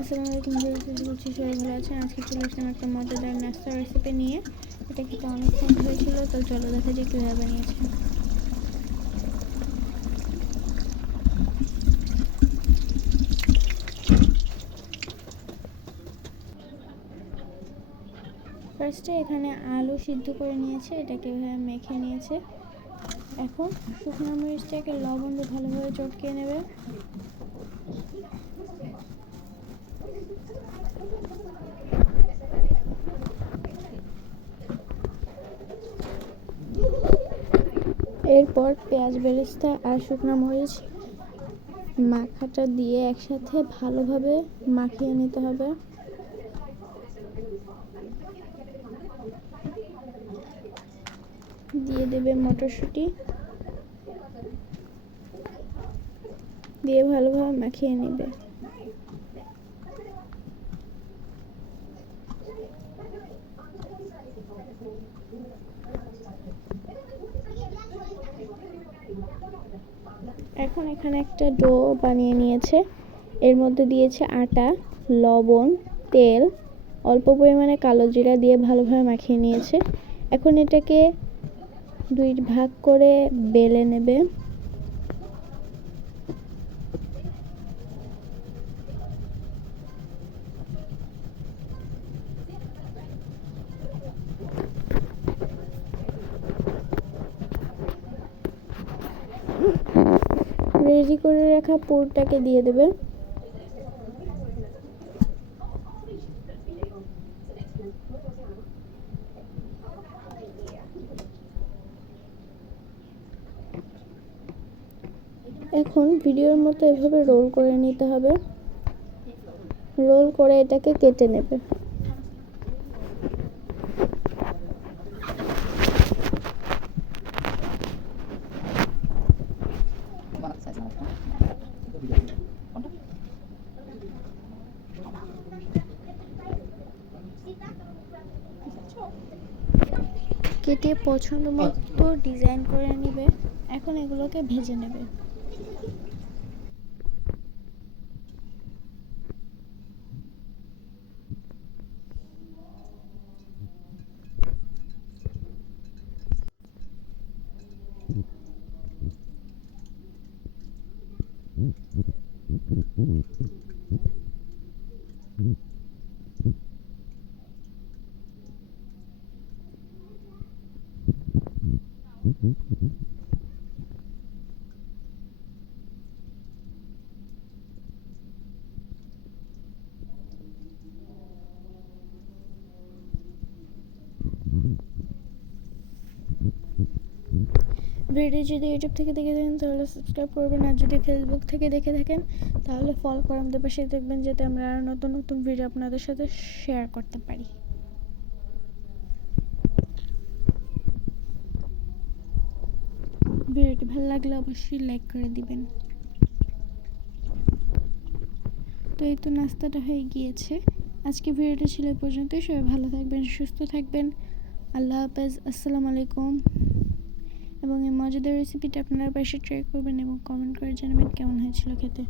আসসালামু আলাইকুম বলছি, সবাই ভালো আছেন। আজকে চলে আসলাম একটা মজাদার নাস্তার রেসিপি নিয়ে। এটা খেতে অনেক সুন্দর হয়েছিল, তো চলো দেখা যাক কীভাবে বানিয়েছে। ফার্স্টে এখানে আলু সিদ্ধ করে নিয়েছে, এটাকে এভাবে মেখে নিয়েছে। এখন শুকনো মরিচটাকে লবণ দিয়ে ভালোভাবে চটকিয়ে নেবে। এরপর পেঁয়াজ বেরেস্তা আর শুকনো মরিচ মাখাটা দিয়ে একসাথে ভালোভাবে মাখিয়ে নিতে হবে। দিয়ে দেবে মটরশুঁটি, দিয়ে ভালোভাবে মাখিয়ে নেবে। এখন এখানে একটা ডো বানিয়ে নিয়েছে, এর মধ্যে দিয়েছে আটা, লবণ, তেল, অল্প পরিমাণে কালো জিরা দিয়ে ভালোভাবে মাখিয়ে নিয়েছে। এখন এটাকে দুই ভাগ করে বেলে নেবে। রেডি করে রাখা পুরটাকে দিয়ে দেবে। এখন ভিডিওর মতো এভাবে রোল করে নিতে হবে। রোল করে এটাকে কেটে নেবে। কেটে পছন্দ মতো ডিজাইন করে নেবে। এখন এগুলোকে ভেজে নেবে। ভিডিও যদি ইউটিউব থেকে দেখে থাকেন তাহলে সাবস্ক্রাইব করবেন, আর যদি ফেসবুক থেকে দেখে থাকেন তাহলে ফলো করে আমাদের পাশে দেখবেন, যাতে আমরা আরও নতুন নতুন ভিডিও আপনাদের সাথে শেয়ার করতে পারি। ভিডিওটি ভালো লাগলে অবশ্যই লাইক করে দিবেন। তো এই তো নাস্তাটা হয়ে গিয়েছে। আজকে ভিডিওটা ছিল এই পর্যন্তই। সবাই ভালো থাকবেন, সুস্থ থাকবেন। আল্লাহ হাফেজ, আসসালামু আলাইকুম। এবং এই মজাদার রেসিপিটা আপনারা বাসায় ট্রাই করবেন এবং কমেন্ট করে জানাবেন কেমন হয়েছিল খেতে।